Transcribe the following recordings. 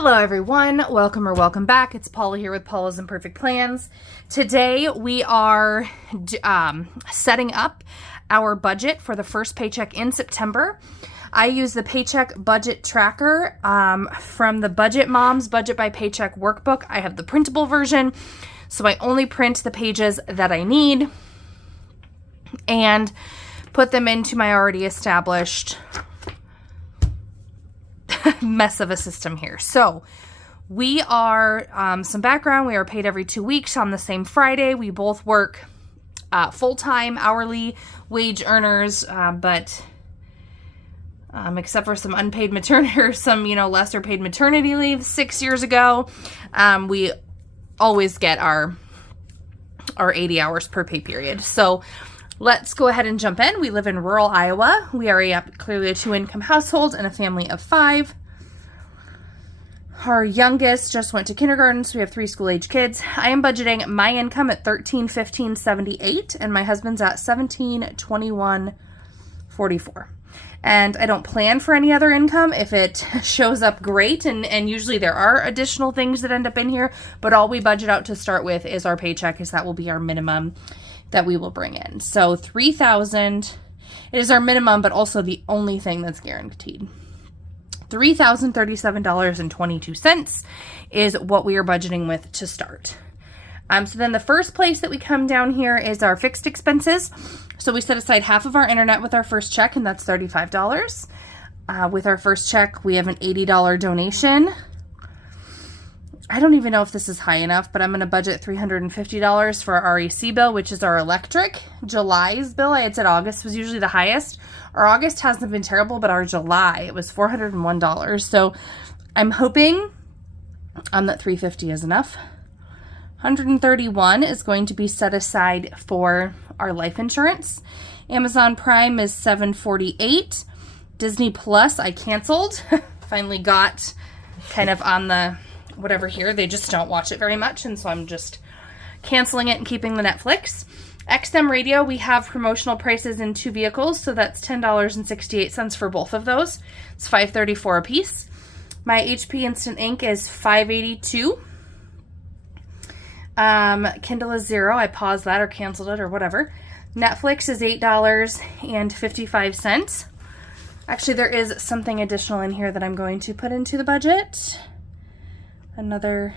Hello everyone, welcome back. It's Paula here with Paula's Imperfect Plans. Today we are setting up our budget for the first paycheck in September. I use the Paycheck budget tracker from the Budget Moms Budget by Paycheck workbook. I have the printable version, so I only print the pages that I need and put them into my already established mess of a system here. So we are, some background, we are paid every 2 weeks on the same Friday. We both work full-time, hourly wage earners, but except for some unpaid maternity or some, lesser paid maternity leave 6 years ago, we always get our 80 hours per pay period. So let's go ahead and jump in. We live in rural Iowa. We are clearly a 2-income household and a family of 5. Our youngest just went to kindergarten, so we have 3 school-age kids. I am budgeting my income at $13,1578, and my husband's at $17,2144. And I don't plan for any other income. If it shows up, great, and usually there are additional things that end up in here, but all we budget out to start with is our paycheck, as that will be our minimum that we will bring in. So $3,000, it is our minimum, but also the only thing that's guaranteed. $3,037.22 is what we are budgeting with to start. So then the first place that we come down here is our fixed expenses. So we set aside half of our internet with our first check, and that's $35. With our first check, we have an $80 donation. I don't even know if this is high enough, but I'm going to budget $350 for our REC bill, which is our electric. July's bill, I had said August was usually the highest. Our August hasn't been terrible, but our July, it was $401. So I'm hoping that $350 is enough. $131 is going to be set aside for our life insurance. Amazon Prime is $748. Disney Plus, I canceled. Finally got kind of on the whatever here. They just don't watch it very much, and so I'm just canceling it and keeping the Netflix. XM Radio, we have promotional prices in 2 vehicles, so that's $10.68 for both of those. It's $5.34 a piece. My HP Instant Ink is $5.82. Kindle is $0. I paused that or canceled it or whatever. Netflix is $8.55. Actually, there is something additional in here that I'm going to put into the budget. Another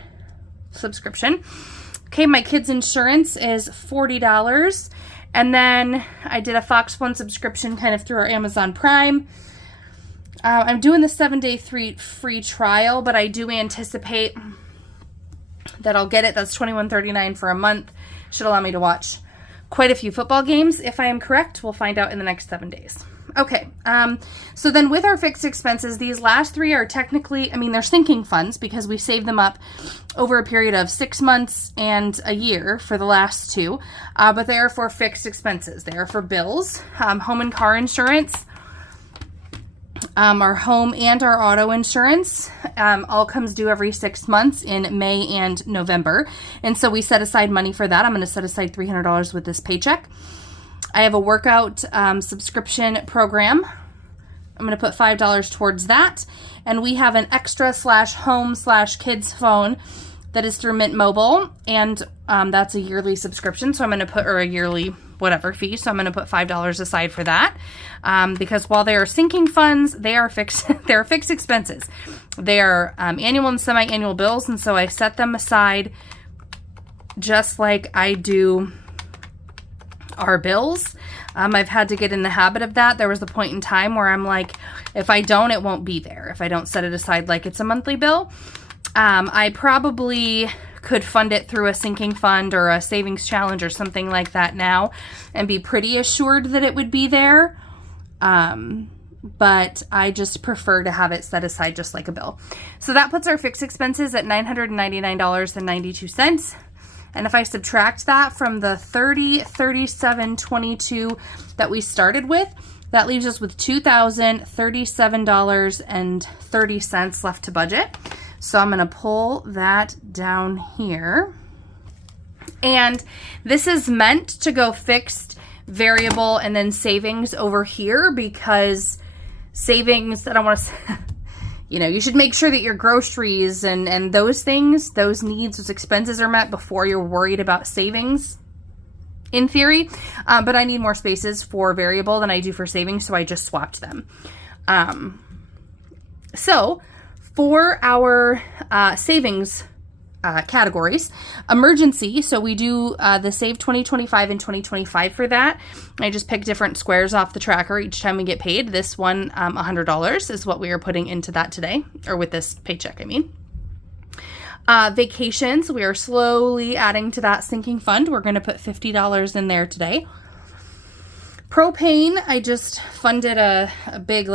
subscription. Okay, my kids' insurance is $40. And then I did a Fox One subscription kind of through our Amazon Prime. I'm doing the 7-day free trial, but I do anticipate that I'll get it. That's $21.39 for a month. Should allow me to watch quite a few football games. If I am correct, we'll find out in the next 7 days. Okay, so then with our fixed expenses, these last 3 are technically, they're sinking funds because we save them up over a period of 6 months and a year for the last 2, but they are for fixed expenses. They are for bills, home and car insurance, our home and our auto insurance all comes due every 6 months in May and November, and so we set aside money for that. I'm going to set aside $300 with this paycheck. I have a workout subscription program. I'm going to put $5 towards that. And we have an extra/home/kids phone that is through Mint Mobile. And that's a yearly subscription. So I'm going to put, or a yearly whatever fee. So I'm going to put $5 aside for that. Because while they are sinking funds, they are fixed, they're fixed expenses. They are annual and semi-annual bills. And so I set them aside just like I do our bills. I've had to get in the habit of that. There was a point in time where I'm like, if I don't, it won't be there. If I don't set it aside like it's a monthly bill, I probably could fund it through a sinking fund or a savings challenge or something like that now and be pretty assured that it would be there. But I just prefer to have it set aside just like a bill. So that puts our fixed expenses at $999.92. And if I subtract that from the $37.22 that we started with, that leaves us with $2,037.30 left to budget. So I'm going to pull that down here. And this is meant to go fixed, variable, and then savings over here because savings, I don't want to You know, you should make sure that your groceries and those things, those needs, those expenses are met before you're worried about savings, in theory. But I need more spaces for variable than I do for savings, so I just swapped them. So for our savings categories, emergency, so we do the Save 2025 and 2025 for that. I just pick different squares off the tracker each time we get paid. This one, $100 is what we are putting into that today, or with this paycheck, I mean. Vacations, we are slowly adding to that sinking fund. We're going to put $50 in there today. Propane, I just funded a big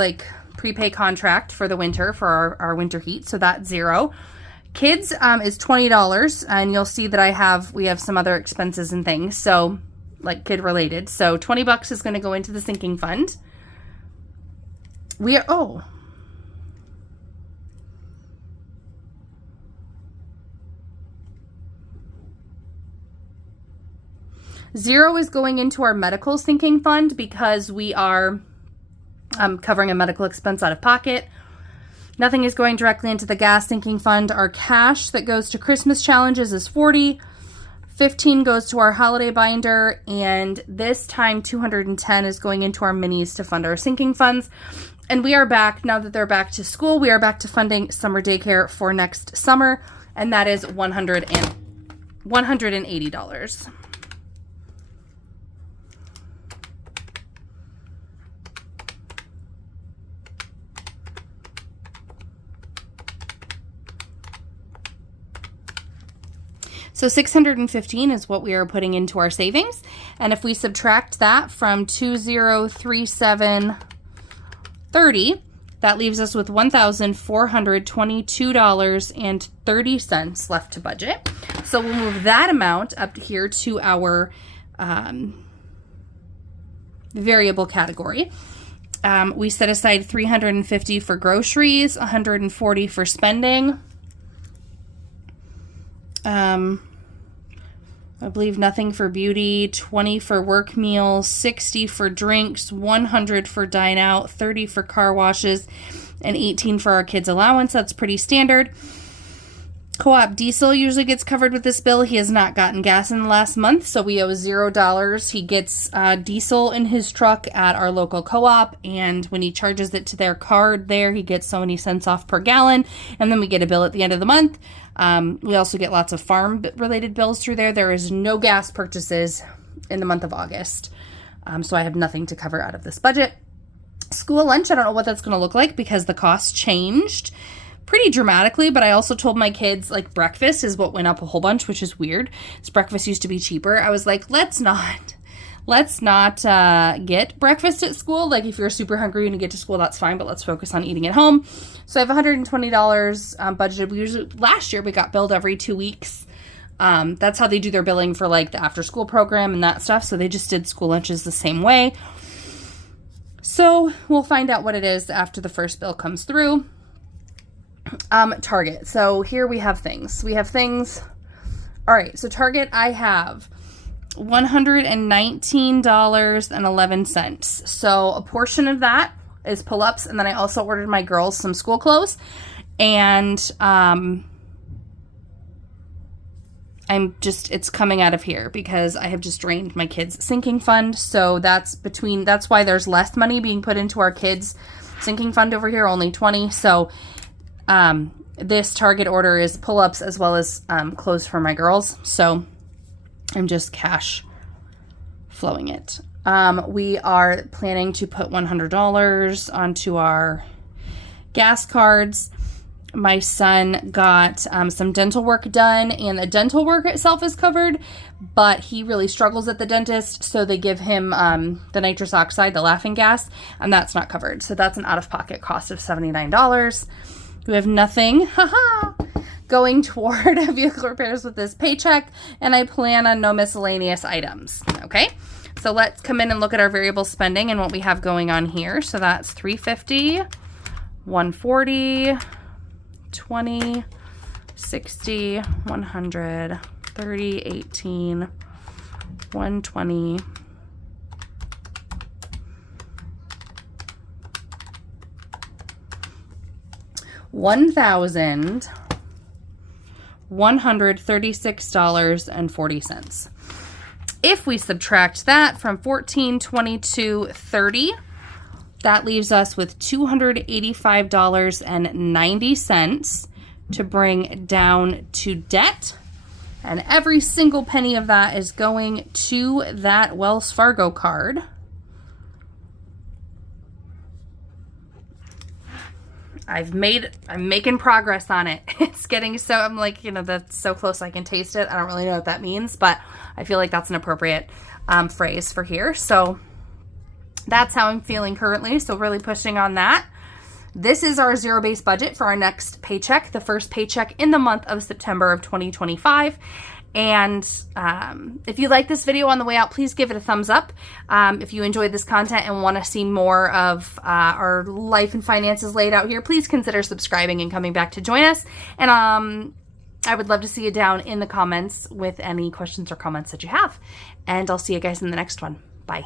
prepay contract for the winter for our winter heat, so that's $0. Kids is $20, and you'll see that we have some other expenses and things, so like kid related. So $20 is going to go into the sinking fund. $0 is going into our medical sinking fund because we are covering a medical expense out of pocket. Nothing is going directly into the gas sinking fund. Our cash that goes to Christmas challenges is $40. $15 goes to our holiday binder, and this time $210 is going into our minis to fund our sinking funds. And we are back, now that they're back to school, we are back to funding summer daycare for next summer, and that is $180. So $615 is what we are putting into our savings. And if we subtract that from $2,037.30, that leaves us with $1,422.30 left to budget. So we'll move that amount up here to our variable category. We set aside $350 for groceries, $140 for spending. I believe nothing for beauty, $20 for work meals, $60 for drinks, $100 for dine out, $30 for car washes, and $18 for our kids' allowance. That's pretty standard. Co-op diesel usually gets covered with this bill. He has not gotten gas in the last month, so we owe $0. He gets diesel in his truck at our local co-op, and when he charges it to their card there, he gets so many cents off per gallon, and then we get a bill at the end of the month. We also get lots of farm-related bills through there. There is no gas purchases in the month of August, so I have nothing to cover out of this budget. School lunch, I don't know what that's going to look like because the cost changed pretty dramatically, but I also told my kids, breakfast is what went up a whole bunch, which is weird. This breakfast used to be cheaper. I was like, let's not get breakfast at school. If you're super hungry when you get to school, that's fine, but let's focus on eating at home. So I have $120 budgeted. Last year we got billed every 2 weeks. That's how they do their billing for the after school program and that stuff. So they just did school lunches the same way. So we'll find out what it is after the first bill comes through. Target. So here we have things. All right. So Target, I have $119.11. So a portion of that is pull-ups, and then I also ordered my girls some school clothes, and it's coming out of here because I have just drained my kids' sinking fund. So that's why there's less money being put into our kids' sinking fund over here, only 20. So this Target order is pull-ups as well as clothes for my girls. So I'm just cash flowing it. We are planning to put $100 onto our gas cards. My son got some dental work done, and the dental work itself is covered, but he really struggles at the dentist, so they give him the nitrous oxide, the laughing gas, and that's not covered. So that's an out-of-pocket cost of $79. We have nothing going toward vehicle repairs with this paycheck, and I plan on no miscellaneous items. Okay, so let's come in and look at our variable spending and what we have going on here. So that's $350, $140, $20, $60, $100, $30, $18, $120, $1,136.40. If we subtract that from $1,422.30, that leaves us with $285.90 to bring down to debt. And every single penny of that is going to that Wells Fargo card. I'm making progress on it. It's getting so, I'm like, that's so close I can taste it. I don't really know what that means, but I feel like that's an appropriate phrase for here. So that's how I'm feeling currently. So really pushing on that. This is our zero-based budget for our next paycheck, the first paycheck in the month of September of 2025. And if you like this video on the way out, please give it a thumbs up. If you enjoyed this content and want to see more of our life and finances laid out here, please consider subscribing and coming back to join us. And I would love to see you down in the comments with any questions or comments that you have. And I'll see you guys in the next one. Bye.